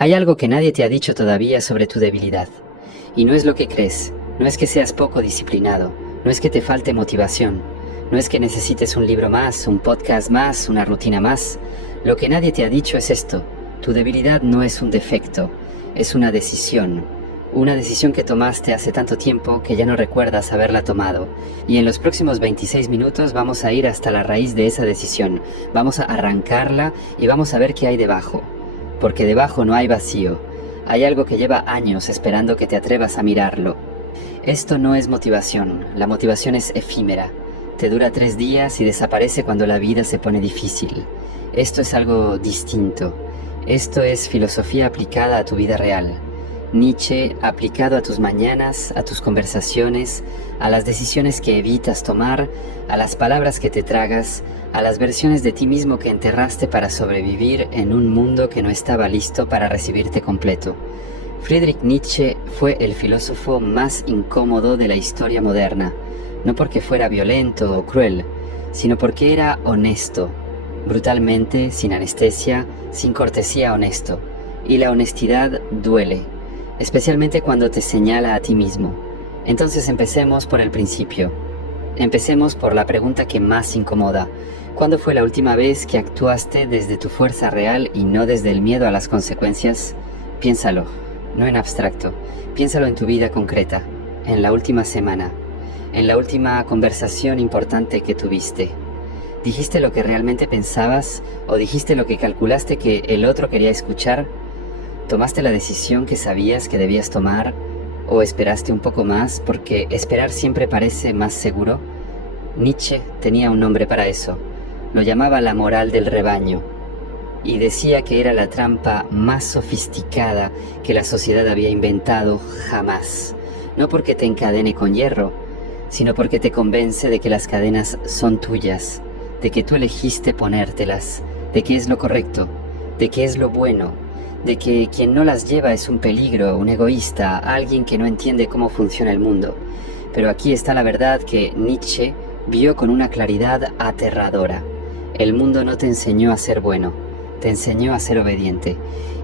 Hay algo que nadie te ha dicho todavía sobre tu debilidad. Y no es lo que crees, no es que seas poco disciplinado, no es que te falte motivación, no es que necesites un libro más, un podcast más, una rutina más. Lo que nadie te ha dicho es esto: tu debilidad no es un defecto, es una decisión que tomaste hace tanto tiempo que ya no recuerdas haberla tomado. Y en los próximos 26 minutos vamos a ir hasta la raíz de esa decisión, vamos a arrancarla y vamos a ver qué hay debajo. Porque debajo no hay vacío, hay algo que lleva años esperando que te atrevas a mirarlo. Esto no es motivación, la motivación es efímera, te dura 3 días y desaparece cuando la vida se pone difícil. Esto es algo distinto, esto es filosofía aplicada a tu vida real. Nietzsche aplicado a tus mañanas, a tus conversaciones, a las decisiones que evitas tomar, a las palabras que te tragas, a las versiones de ti mismo que enterraste para sobrevivir en un mundo que no estaba listo para recibirte completo. Friedrich Nietzsche fue el filósofo más incómodo de la historia moderna, no porque fuera violento o cruel, sino porque era honesto, brutalmente, sin anestesia, sin cortesía honesto. Y la honestidad duele, especialmente cuando te señala a ti mismo. Entonces empecemos por el principio. Empecemos por la pregunta que más incomoda. ¿Cuándo fue la última vez que actuaste desde tu fuerza real y no desde el miedo a las consecuencias? Piénsalo, no en abstracto. Piénsalo en tu vida concreta, en la última semana, en la última conversación importante que tuviste. ¿Dijiste lo que realmente pensabas o dijiste lo que calculaste que el otro quería escuchar? ¿Tomaste la decisión que sabías que debías tomar? ¿O esperaste un poco más porque esperar siempre parece más seguro? Nietzsche tenía un nombre para eso. Lo llamaba la moral del rebaño. Y decía que era la trampa más sofisticada que la sociedad había inventado jamás. No porque te encadene con hierro, sino porque te convence de que las cadenas son tuyas, de que tú elegiste ponértelas, de que es lo correcto, de que es lo bueno, de que quien no las lleva es un peligro, un egoísta, alguien que no entiende cómo funciona el mundo. Pero aquí está la verdad que Nietzsche vio con una claridad aterradora. El mundo no te enseñó a ser bueno, te enseñó a ser obediente.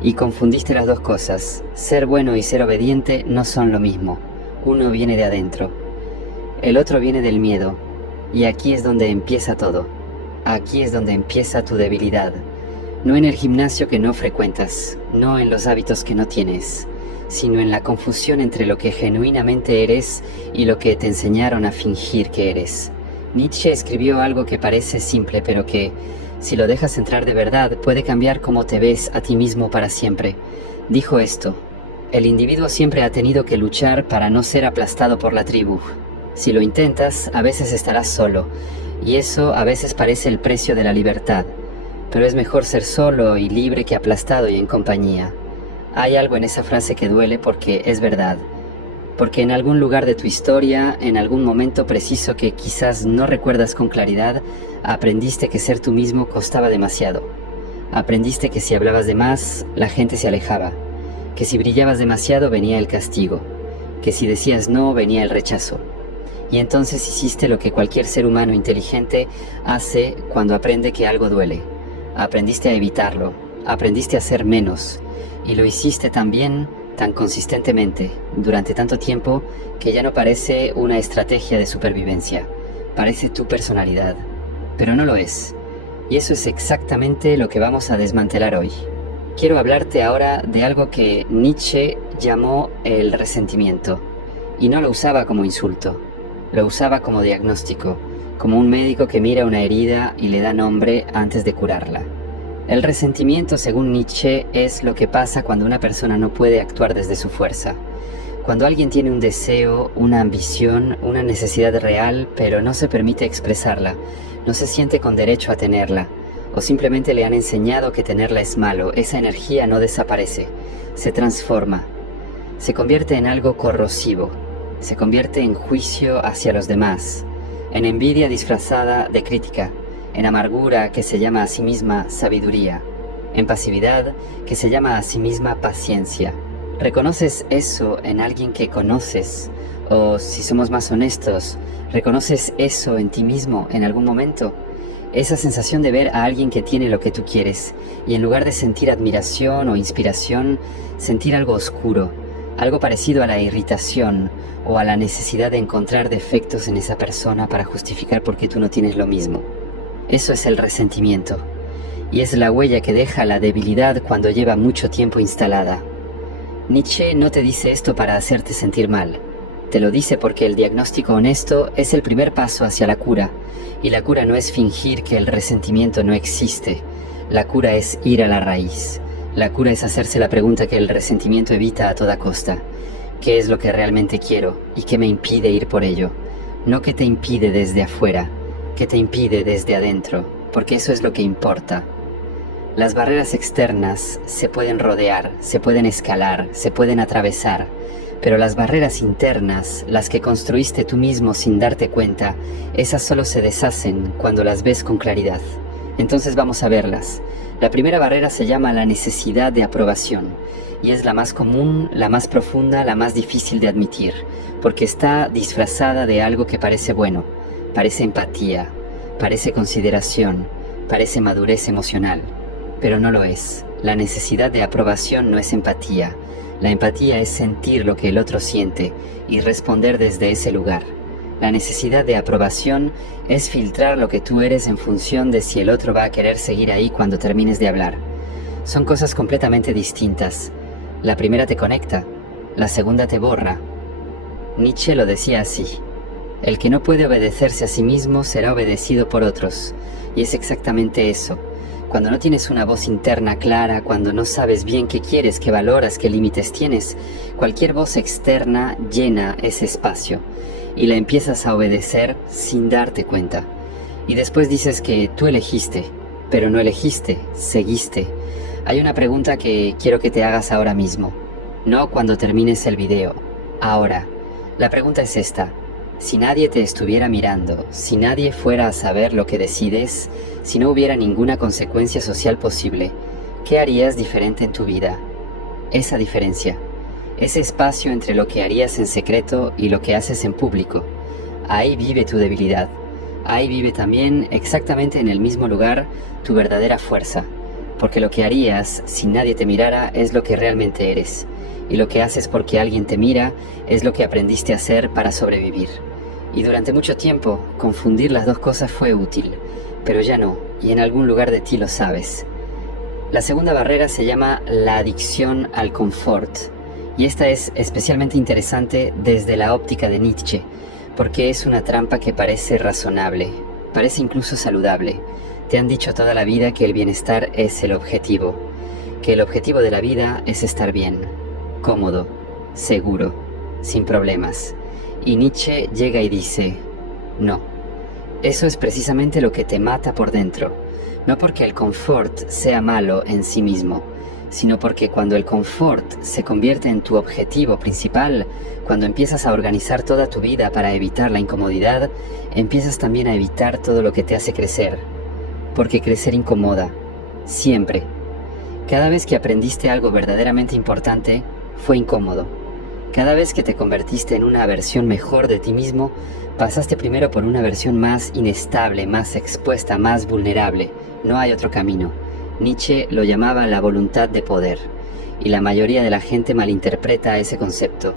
Y confundiste las dos cosas. Ser bueno y ser obediente no son lo mismo. Uno viene de adentro, el otro viene del miedo. Y aquí es donde empieza todo. Aquí es donde empieza tu debilidad. No en el gimnasio que no frecuentas, no en los hábitos que no tienes, sino en la confusión entre lo que genuinamente eres y lo que te enseñaron a fingir que eres. Nietzsche escribió algo que parece simple, pero que, si lo dejas entrar de verdad, puede cambiar cómo te ves a ti mismo para siempre. Dijo esto: el individuo siempre ha tenido que luchar para no ser aplastado por la tribu. Si lo intentas, a veces estarás solo, y eso a veces parece el precio de la libertad. Pero es mejor ser solo y libre que aplastado y en compañía. Hay algo en esa frase que duele porque es verdad. Porque en algún lugar de tu historia, en algún momento preciso que quizás no recuerdas con claridad, aprendiste que ser tú mismo costaba demasiado. Aprendiste que si hablabas de más, la gente se alejaba. Que si brillabas demasiado venía el castigo. Que si decías no, venía el rechazo. Y entonces hiciste lo que cualquier ser humano inteligente hace cuando aprende que algo duele. Aprendiste a evitarlo, aprendiste a ser menos, y lo hiciste tan bien, tan consistentemente, durante tanto tiempo, que ya no parece una estrategia de supervivencia, parece tu personalidad, pero no lo es, y eso es exactamente lo que vamos a desmantelar hoy. Quiero hablarte ahora de algo que Nietzsche llamó el resentimiento, y no lo usaba como insulto, lo usaba como diagnóstico, como un médico que mira una herida y le da nombre antes de curarla. El resentimiento, según Nietzsche, es lo que pasa cuando una persona no puede actuar desde su fuerza. Cuando alguien tiene un deseo, una ambición, una necesidad real, pero no se permite expresarla, no se siente con derecho a tenerla, o simplemente le han enseñado que tenerla es malo, esa energía no desaparece, se transforma, se convierte en algo corrosivo, se convierte en juicio hacia los demás, en envidia disfrazada de crítica, en amargura que se llama a sí misma sabiduría, en pasividad que se llama a sí misma paciencia. ¿Reconoces eso en alguien que conoces? O, si somos más honestos, ¿reconoces eso en ti mismo en algún momento? Esa sensación de ver a alguien que tiene lo que tú quieres y en lugar de sentir admiración o inspiración, sentir algo oscuro, algo parecido a la irritación o a la necesidad de encontrar defectos en esa persona para justificar por qué tú no tienes lo mismo. Eso es el resentimiento, y es la huella que deja la debilidad cuando lleva mucho tiempo instalada. Nietzsche no te dice esto para hacerte sentir mal. Te lo dice porque el diagnóstico honesto es el primer paso hacia la cura, y la cura no es fingir que el resentimiento no existe. La cura es ir a la raíz. La cura es hacerse la pregunta que el resentimiento evita a toda costa. ¿Qué es lo que realmente quiero y qué me impide ir por ello? No qué te impide desde afuera, qué te impide desde adentro, porque eso es lo que importa. Las barreras externas se pueden rodear, se pueden escalar, se pueden atravesar, pero las barreras internas, las que construiste tú mismo sin darte cuenta, esas solo se deshacen cuando las ves con claridad. Entonces vamos a verlas. La primera barrera se llama la necesidad de aprobación, y es la más común, la más profunda, la más difícil de admitir, porque está disfrazada de algo que parece bueno, parece empatía, parece consideración, parece madurez emocional, pero no lo es. La necesidad de aprobación no es empatía. La empatía es sentir lo que el otro siente y responder desde ese lugar. La necesidad de aprobación es filtrar lo que tú eres en función de si el otro va a querer seguir ahí cuando termines de hablar. Son cosas completamente distintas. La primera te conecta, la segunda te borra. Nietzsche lo decía así: el que no puede obedecerse a sí mismo será obedecido por otros. Y es exactamente eso. Cuando no tienes una voz interna clara, cuando no sabes bien qué quieres, qué valoras, qué límites tienes, cualquier voz externa llena ese espacio y la empiezas a obedecer sin darte cuenta. Y después dices que tú elegiste, pero no elegiste, seguiste. Hay una pregunta que quiero que te hagas ahora mismo, no cuando termines el video, ahora. La pregunta es esta: si nadie te estuviera mirando, si nadie fuera a saber lo que decides, si no hubiera ninguna consecuencia social posible, ¿qué harías diferente en tu vida? Esa diferencia, ese espacio entre lo que harías en secreto y lo que haces en público, ahí vive tu debilidad. Ahí vive también, exactamente en el mismo lugar, tu verdadera fuerza, porque lo que harías si nadie te mirara es lo que realmente eres, y lo que haces porque alguien te mira es lo que aprendiste a hacer para sobrevivir. Y durante mucho tiempo, confundir las dos cosas fue útil, pero ya no, y en algún lugar de ti lo sabes. La segunda barrera se llama la adicción al confort, y esta es especialmente interesante desde la óptica de Nietzsche, porque es una trampa que parece razonable, parece incluso saludable. Te han dicho toda la vida que el bienestar es el objetivo, que el objetivo de la vida es estar bien, cómodo, seguro, sin problemas. Y Nietzsche llega y dice: no, eso es precisamente lo que te mata por dentro, no porque el confort sea malo en sí mismo, sino porque cuando el confort se convierte en tu objetivo principal, cuando empiezas a organizar toda tu vida para evitar la incomodidad, empiezas también a evitar todo lo que te hace crecer, porque crecer incomoda, siempre. Cada vez que aprendiste algo verdaderamente importante, fue incómodo. Cada vez que te convertiste en una versión mejor de ti mismo, pasaste primero por una versión más inestable, más expuesta, más vulnerable. No hay otro camino. Nietzsche lo llamaba la voluntad de poder, y la mayoría de la gente malinterpreta ese concepto.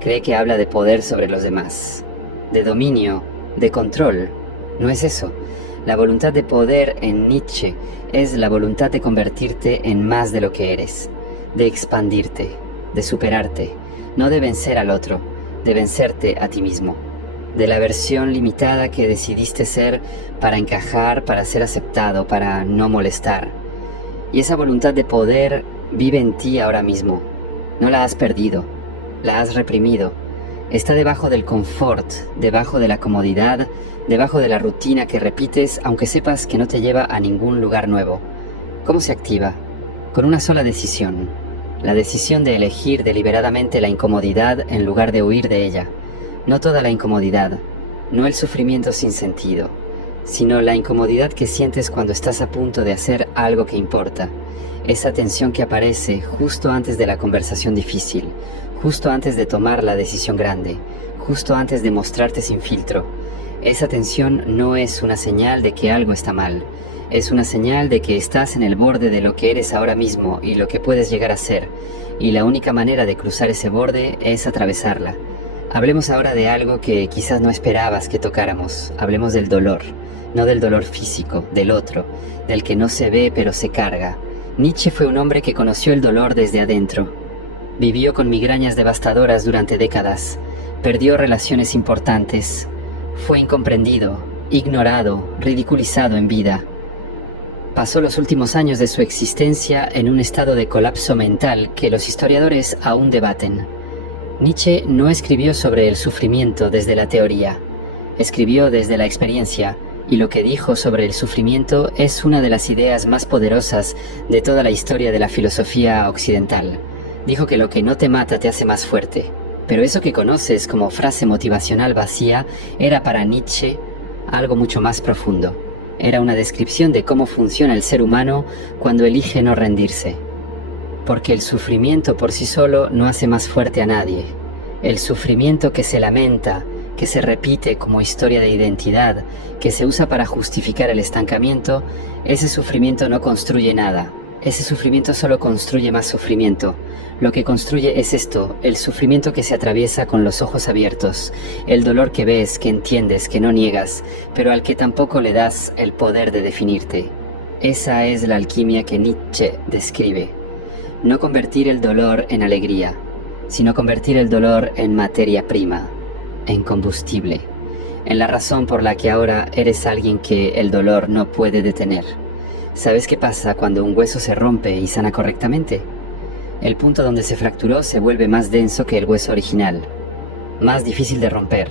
Cree que habla de poder sobre los demás, de dominio, de control. No es eso. La voluntad de poder en Nietzsche es la voluntad de convertirte en más de lo que eres, de expandirte, de superarte, no de vencer al otro, de vencerte a ti mismo, de la versión limitada que decidiste ser para encajar, para ser aceptado, para no molestar. Y esa voluntad de poder vive en ti ahora mismo. No la has perdido, la has reprimido. Está debajo del confort, debajo de la comodidad, debajo de la rutina que repites, aunque sepas que no te lleva a ningún lugar nuevo. ¿Cómo se activa? Con una sola decisión. La decisión de elegir deliberadamente la incomodidad en lugar de huir de ella. No toda la incomodidad, no el sufrimiento sin sentido, sino la incomodidad que sientes cuando estás a punto de hacer algo que importa. Esa tensión que aparece justo antes de la conversación difícil, justo antes de tomar la decisión grande, justo antes de mostrarte sin filtro. Esa tensión no es una señal de que algo está mal. Es una señal de que estás en el borde de lo que eres ahora mismo y lo que puedes llegar a ser. Y la única manera de cruzar ese borde es atravesarla. Hablemos ahora de algo que quizás no esperabas que tocáramos. Hablemos del dolor. No del dolor físico, del otro, del que no se ve pero se carga. Nietzsche fue un hombre que conoció el dolor desde adentro. Vivió con migrañas devastadoras durante décadas. Perdió relaciones importantes. Fue incomprendido, ignorado, ridiculizado en vida. Pasó los últimos años de su existencia en un estado de colapso mental que los historiadores aún debaten. Nietzsche no escribió sobre el sufrimiento desde la teoría. Escribió desde la experiencia, y lo que dijo sobre el sufrimiento es una de las ideas más poderosas de toda la historia de la filosofía occidental. Dijo que lo que no te mata te hace más fuerte. Pero eso que conoces como frase motivacional vacía era para Nietzsche algo mucho más profundo. Era una descripción de cómo funciona el ser humano cuando elige no rendirse. Porque el sufrimiento por sí solo no hace más fuerte a nadie. El sufrimiento que se lamenta, que se repite como historia de identidad, que se usa para justificar el estancamiento, ese sufrimiento no construye nada. Ese sufrimiento solo construye más sufrimiento. Lo que construye es esto, el sufrimiento que se atraviesa con los ojos abiertos, el dolor que ves, que entiendes, que no niegas, pero al que tampoco le das el poder de definirte. Esa es la alquimia que Nietzsche describe. No convertir el dolor en alegría, sino convertir el dolor en materia prima, en combustible, en la razón por la que ahora eres alguien que el dolor no puede detener. ¿Sabes qué pasa cuando un hueso se rompe y sana correctamente? El punto donde se fracturó se vuelve más denso que el hueso original, más difícil de romper.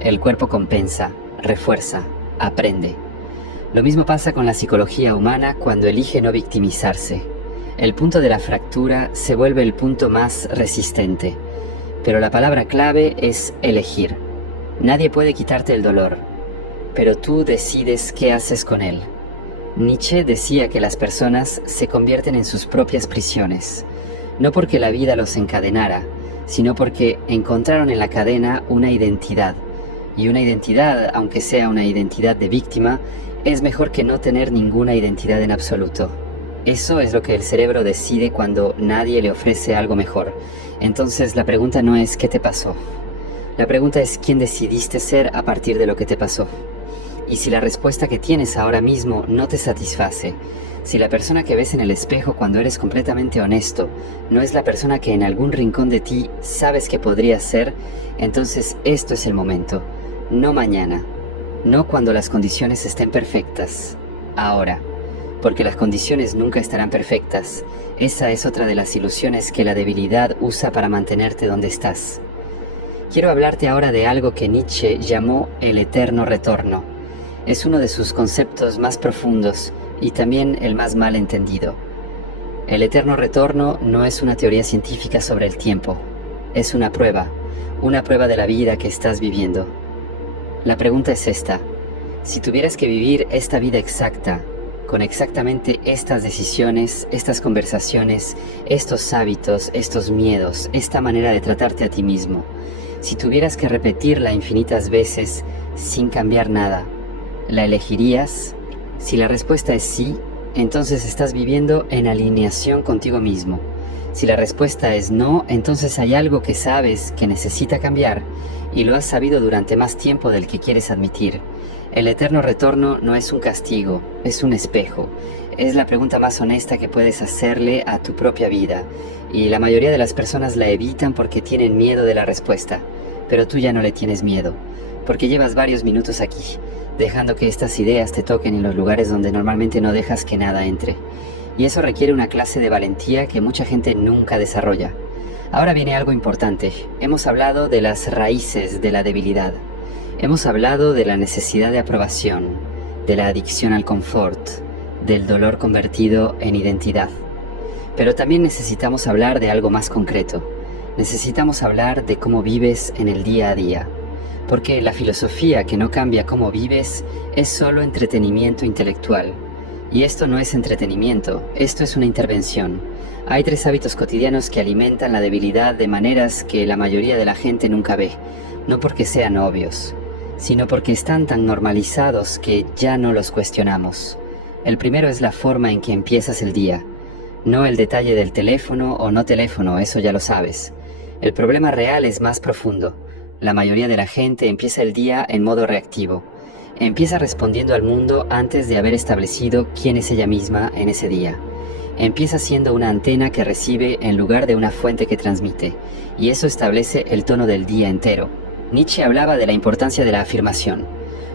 El cuerpo compensa, refuerza, aprende. Lo mismo pasa con la psicología humana cuando elige no victimizarse. El punto de la fractura se vuelve el punto más resistente. Pero la palabra clave es elegir. Nadie puede quitarte el dolor, pero tú decides qué haces con él. Nietzsche decía que las personas se convierten en sus propias prisiones, no porque la vida los encadenara, sino porque encontraron en la cadena una identidad. Y una identidad, aunque sea una identidad de víctima, es mejor que no tener ninguna identidad en absoluto. Eso es lo que el cerebro decide cuando nadie le ofrece algo mejor. Entonces la pregunta no es ¿qué te pasó? La pregunta es ¿quién decidiste ser a partir de lo que te pasó? Y si la respuesta que tienes ahora mismo no te satisface, si la persona que ves en el espejo cuando eres completamente honesto no es la persona que en algún rincón de ti sabes que podría ser, entonces esto es el momento, no mañana, no cuando las condiciones estén perfectas, ahora, porque las condiciones nunca estarán perfectas. Esa es otra de las ilusiones que la debilidad usa para mantenerte donde estás. Quiero hablarte ahora de algo que Nietzsche llamó el eterno retorno. Es uno de sus conceptos más profundos y también el más mal entendido. El eterno retorno no es una teoría científica sobre el tiempo. Es una prueba de la vida que estás viviendo. La pregunta es esta: si tuvieras que vivir esta vida exacta, con exactamente estas decisiones, estas conversaciones, estos hábitos, estos miedos, esta manera de tratarte a ti mismo, si tuvieras que repetirla infinitas veces sin cambiar nada, ¿la elegirías? Si la respuesta es sí, entonces estás viviendo en alineación contigo mismo. Si la respuesta es no, entonces hay algo que sabes que necesita cambiar y lo has sabido durante más tiempo del que quieres admitir. El eterno retorno no es un castigo, es un espejo. Es la pregunta más honesta que puedes hacerle a tu propia vida. Y la mayoría de las personas la evitan porque tienen miedo de la respuesta. Pero tú ya no le tienes miedo, porque llevas varios minutos aquí, dejando que estas ideas te toquen en los lugares donde normalmente no dejas que nada entre. Y eso requiere una clase de valentía que mucha gente nunca desarrolla. Ahora viene algo importante. Hemos hablado de las raíces de la debilidad. Hemos hablado de la necesidad de aprobación, de la adicción al confort, del dolor convertido en identidad. Pero también necesitamos hablar de algo más concreto. Necesitamos hablar de cómo vives en el día a día. Porque la filosofía que no cambia cómo vives es solo entretenimiento intelectual. Y esto no es entretenimiento, esto es una intervención. Hay 3 hábitos cotidianos que alimentan la debilidad de maneras que la mayoría de la gente nunca ve, no porque sean obvios. sino porque están tan normalizados que ya no los cuestionamos. El primero es la forma en que empiezas el día, no el detalle del teléfono o no teléfono, eso ya lo sabes. El problema real es más profundo. La mayoría de la gente empieza el día en modo reactivo. Empieza respondiendo al mundo antes de haber establecido quién es ella misma en ese día. Empieza siendo una antena que recibe en lugar de una fuente que transmite, y eso establece el tono del día entero. Nietzsche hablaba de la importancia de la afirmación,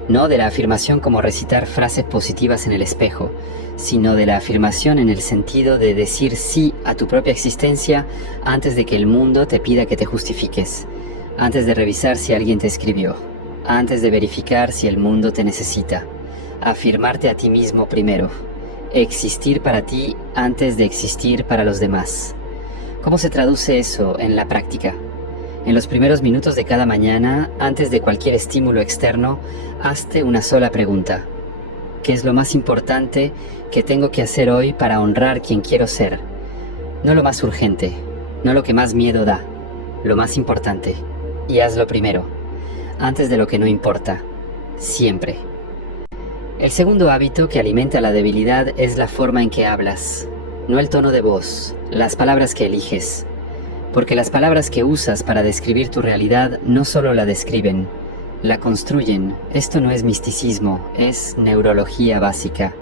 no de la afirmación como recitar frases positivas en el espejo, sino de la afirmación en el sentido de decir sí a tu propia existencia antes de que el mundo te pida que te justifiques, antes de revisar si alguien te escribió, antes de verificar si el mundo te necesita. Afirmarte a ti mismo primero. Existir para ti antes de existir para los demás. ¿Cómo se traduce eso en la práctica? En los primeros minutos de cada mañana, antes de cualquier estímulo externo, hazte una sola pregunta. ¿Qué es lo más importante que tengo que hacer hoy para honrar quien quiero ser? No lo más urgente, no lo que más miedo da, lo más importante. Y hazlo primero, antes de lo que no importa, siempre. El segundo hábito que alimenta la debilidad es la forma en que hablas, no el tono de voz, las palabras que eliges. Porque las palabras que usas para describir tu realidad no solo la describen, la construyen. Esto no es misticismo, es neurología básica.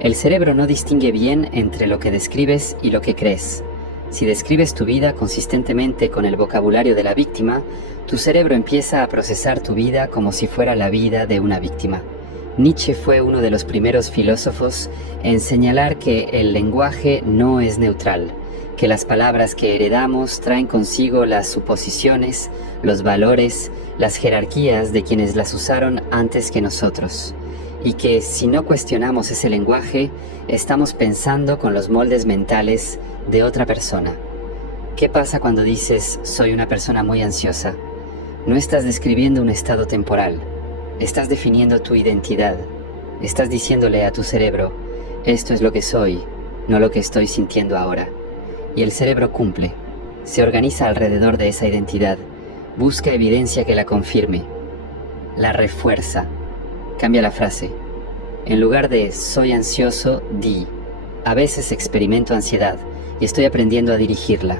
El cerebro no distingue bien entre lo que describes y lo que crees. Si describes tu vida consistentemente con el vocabulario de la víctima, tu cerebro empieza a procesar tu vida como si fuera la vida de una víctima. Nietzsche fue uno de los primeros filósofos en señalar que el lenguaje no es neutral, que las palabras que heredamos traen consigo las suposiciones, los valores, las jerarquías de quienes las usaron antes que nosotros, y que si no cuestionamos ese lenguaje, estamos pensando con los moldes mentales de otra persona. ¿Qué pasa cuando dices soy una persona muy ansiosa? No estás describiendo un estado temporal. Estás definiendo tu identidad. Estás diciéndole a tu cerebro, esto es lo que soy, no lo que estoy sintiendo ahora. Y el cerebro cumple. Se organiza alrededor de esa identidad. Busca evidencia que la confirme. La refuerza. Cambia la frase. En lugar de soy ansioso, di, a veces experimento ansiedad y estoy aprendiendo a dirigirla.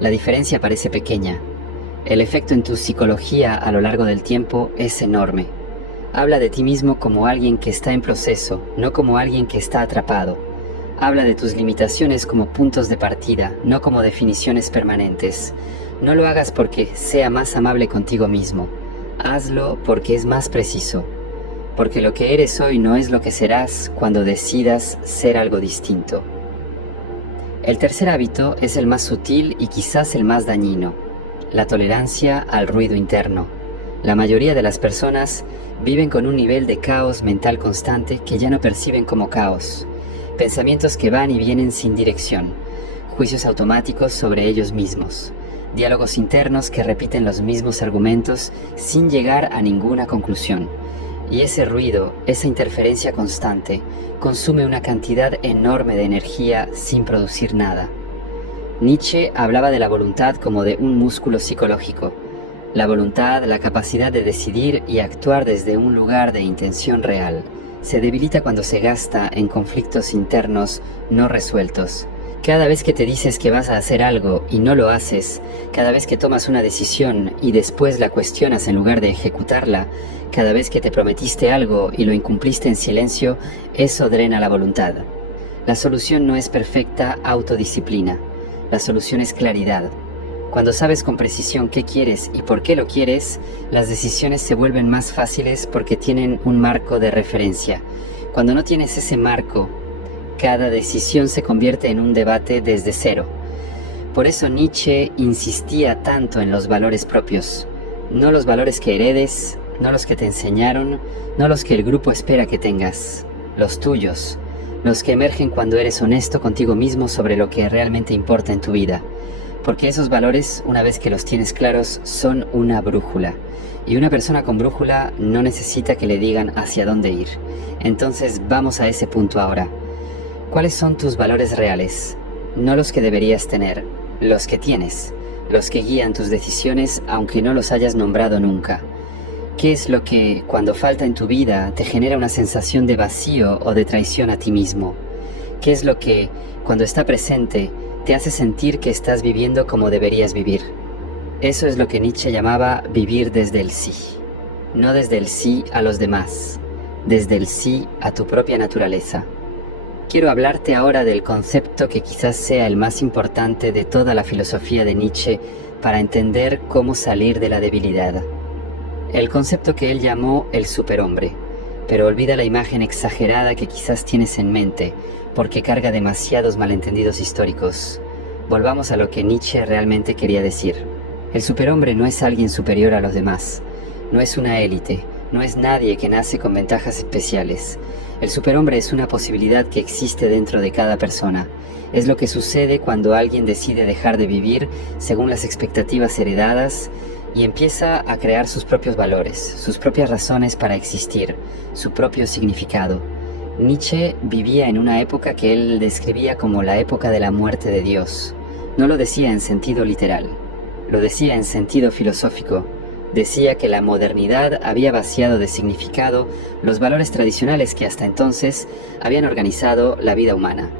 La diferencia parece pequeña. El efecto en tu psicología a lo largo del tiempo es enorme. Habla de ti mismo como alguien que está en proceso, no como alguien que está atrapado. Habla de tus limitaciones como puntos de partida, no como definiciones permanentes. No lo hagas porque sea más amable contigo mismo. Hazlo porque es más preciso. Porque lo que eres hoy no es lo que serás cuando decidas ser algo distinto. El tercer hábito es el más sutil y quizás el más dañino. La tolerancia al ruido interno. La mayoría de las personas viven con un nivel de caos mental constante que ya no perciben como caos. Pensamientos que van y vienen sin dirección. Juicios automáticos sobre ellos mismos. Diálogos internos que repiten los mismos argumentos sin llegar a ninguna conclusión. Y ese ruido, esa interferencia constante, consume una cantidad enorme de energía sin producir nada. Nietzsche hablaba de la voluntad como de un músculo psicológico. La voluntad, la capacidad de decidir y actuar desde un lugar de intención real, se debilita cuando se gasta en conflictos internos no resueltos. Cada vez que te dices que vas a hacer algo y no lo haces, cada vez que tomas una decisión y después la cuestionas en lugar de ejecutarla, cada vez que te prometiste algo y lo incumpliste en silencio, eso drena la voluntad. La solución no es perfecta autodisciplina. La solución es claridad. Cuando sabes con precisión qué quieres y por qué lo quieres, las decisiones se vuelven más fáciles porque tienen un marco de referencia. Cuando no tienes ese marco, cada decisión se convierte en un debate desde cero. Por eso Nietzsche insistía tanto en los valores propios. No los valores que heredes, no los que te enseñaron, no los que el grupo espera que tengas. Los tuyos. Los que emergen cuando eres honesto contigo mismo sobre lo que realmente importa en tu vida. Porque esos valores, una vez que los tienes claros, son una brújula. Y una persona con brújula no necesita que le digan hacia dónde ir. Entonces vamos a ese punto ahora. ¿Cuáles son tus valores reales? No los que deberías tener, los que tienes, los que guían tus decisiones aunque no los hayas nombrado nunca. ¿Qué es lo que, cuando falta en tu vida, te genera una sensación de vacío o de traición a ti mismo? ¿Qué es lo que, cuando está presente, te hace sentir que estás viviendo como deberías vivir? Eso es lo que Nietzsche llamaba vivir desde el sí. No desde el sí a los demás, desde el sí a tu propia naturaleza. Quiero hablarte ahora del concepto que quizás sea el más importante de toda la filosofía de Nietzsche para entender cómo salir de la debilidad. El concepto que él llamó el superhombre, pero olvida la imagen exagerada que quizás tienes en mente, porque carga demasiados malentendidos históricos. Volvamos a lo que Nietzsche realmente quería decir. El superhombre no es alguien superior a los demás, no es una élite, no es nadie que nace con ventajas especiales. El superhombre es una posibilidad que existe dentro de cada persona. Es lo que sucede cuando alguien decide dejar de vivir según las expectativas heredadas y empieza a crear sus propios valores, sus propias razones para existir, su propio significado. Nietzsche vivía en una época que él describía como la época de la muerte de Dios. No lo decía en sentido literal, lo decía en sentido filosófico. Decía que la modernidad había vaciado de significado los valores tradicionales que hasta entonces habían organizado la vida humana,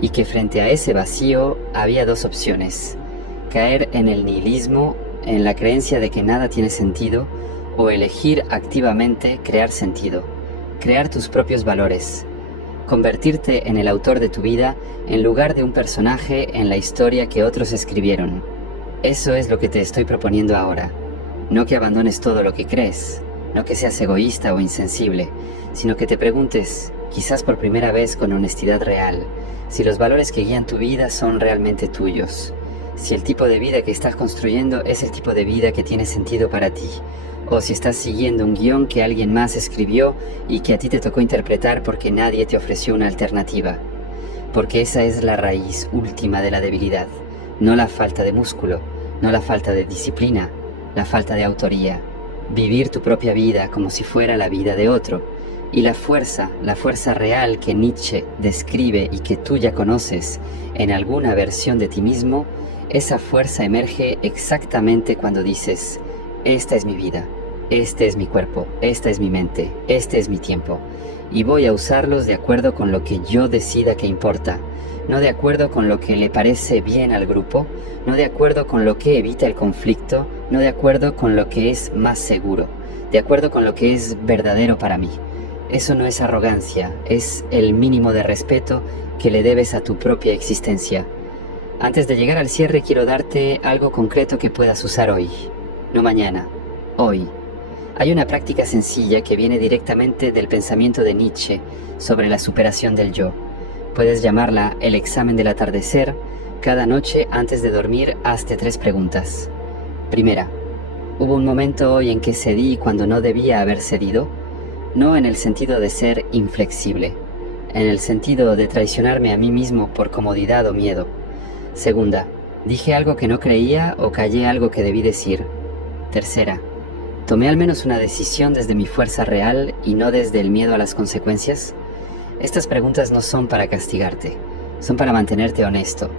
y que frente a ese vacío había dos opciones: caer en el nihilismo, en la creencia de que nada tiene sentido, o elegir activamente crear sentido, crear tus propios valores, convertirte en el autor de tu vida en lugar de un personaje en la historia que otros escribieron. Eso es lo que te estoy proponiendo ahora. No que abandones todo lo que crees, no que seas egoísta o insensible, sino que te preguntes, quizás por primera vez con honestidad real, si los valores que guían tu vida son realmente tuyos. Si el tipo de vida que estás construyendo es el tipo de vida que tiene sentido para ti, o si estás siguiendo un guión que alguien más escribió y que a ti te tocó interpretar porque nadie te ofreció una alternativa. Porque esa es la raíz última de la debilidad, no la falta de músculo, no la falta de disciplina, la falta de autoría. Vivir tu propia vida como si fuera la vida de otro. Y la fuerza real que Nietzsche describe y que tú ya conoces en alguna versión de ti mismo, esa fuerza emerge exactamente cuando dices: esta es mi vida, este es mi cuerpo, esta es mi mente, este es mi tiempo, y voy a usarlos de acuerdo con lo que yo decida que importa, no de acuerdo con lo que le parece bien al grupo, no de acuerdo con lo que evita el conflicto, no de acuerdo con lo que es más seguro, de acuerdo con lo que es verdadero para mí. Eso no es arrogancia, es el mínimo de respeto que le debes a tu propia existencia. Antes de llegar al cierre, quiero darte algo concreto que puedas usar hoy, no mañana, hoy. Hay una práctica sencilla que viene directamente del pensamiento de Nietzsche sobre la superación del yo. Puedes llamarla el examen del atardecer. Cada noche antes de dormir, hazte 3 preguntas. Primera, ¿hubo un momento hoy en que cedí cuando no debía haber cedido? No en el sentido de ser inflexible, en el sentido de traicionarme a mí mismo por comodidad o miedo. Segunda, ¿dije algo que no creía o callé algo que debí decir? Tercera, ¿tomé al menos una decisión desde mi fuerza real y no desde el miedo a las consecuencias? Estas preguntas no son para castigarte, son para mantenerte honesto,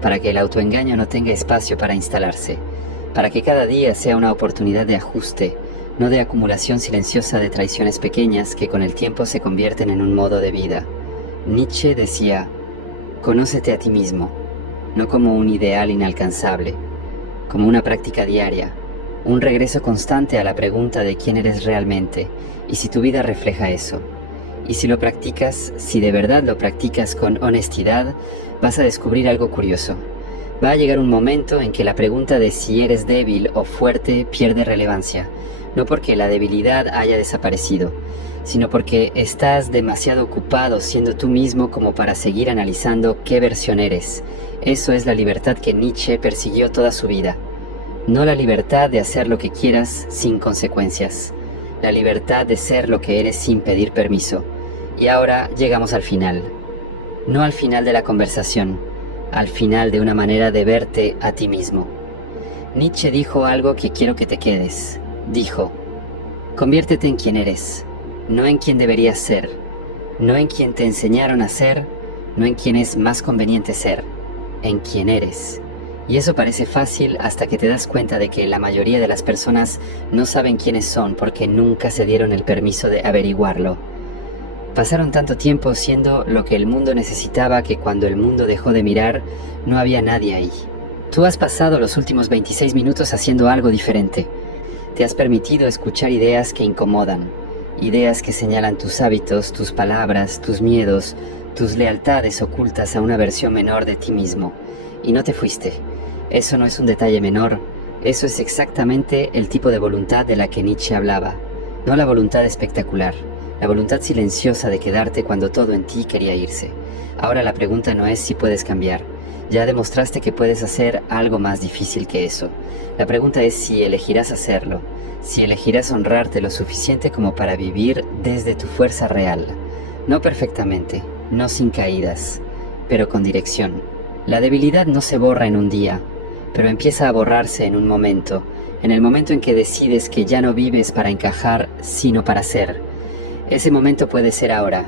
para que el autoengaño no tenga espacio para instalarse, para que cada día sea una oportunidad de ajuste, no de acumulación silenciosa de traiciones pequeñas que con el tiempo se convierten en un modo de vida. Nietzsche decía: conócete a ti mismo, no como un ideal inalcanzable, como una práctica diaria, un regreso constante a la pregunta de quién eres realmente y si tu vida refleja eso. Y si lo practicas, si de verdad lo practicas con honestidad, vas a descubrir algo curioso. Va a llegar un momento en que la pregunta de si eres débil o fuerte pierde relevancia, no porque la debilidad haya desaparecido, sino porque estás demasiado ocupado siendo tú mismo como para seguir analizando qué versión eres. Eso es la libertad que Nietzsche persiguió toda su vida. No la libertad de hacer lo que quieras sin consecuencias, la libertad de ser lo que eres sin pedir permiso. Y ahora llegamos al final. No al final de la conversación, al final de una manera de verte a ti mismo. Nietzsche dijo algo que quiero que te quedes. Dijo: conviértete en quien eres, no en quien deberías ser, no en quien te enseñaron a ser, no en quien es más conveniente ser, en quien eres. Y eso parece fácil hasta que te das cuenta de que la mayoría de las personas no saben quiénes son porque nunca se dieron el permiso de averiguarlo. Pasaron tanto tiempo siendo lo que el mundo necesitaba que cuando el mundo dejó de mirar, no había nadie ahí. Tú has pasado los últimos 26 minutos haciendo algo diferente. Te has permitido escuchar ideas que incomodan, ideas que señalan tus hábitos, tus palabras, tus miedos, tus lealtades ocultas a una versión menor de ti mismo. Y no te fuiste. Eso no es un detalle menor, eso es exactamente el tipo de voluntad de la que Nietzsche hablaba. No la voluntad espectacular, la voluntad silenciosa de quedarte cuando todo en ti quería irse. Ahora la pregunta no es si puedes cambiar. Ya demostraste que puedes hacer algo más difícil que eso. La pregunta es si elegirás hacerlo, si elegirás honrarte lo suficiente como para vivir desde tu fuerza real. No perfectamente, no sin caídas, pero con dirección. La debilidad no se borra en un día, pero empieza a borrarse en un momento, en el momento en que decides que ya no vives para encajar, sino para ser. Ese momento puede ser ahora,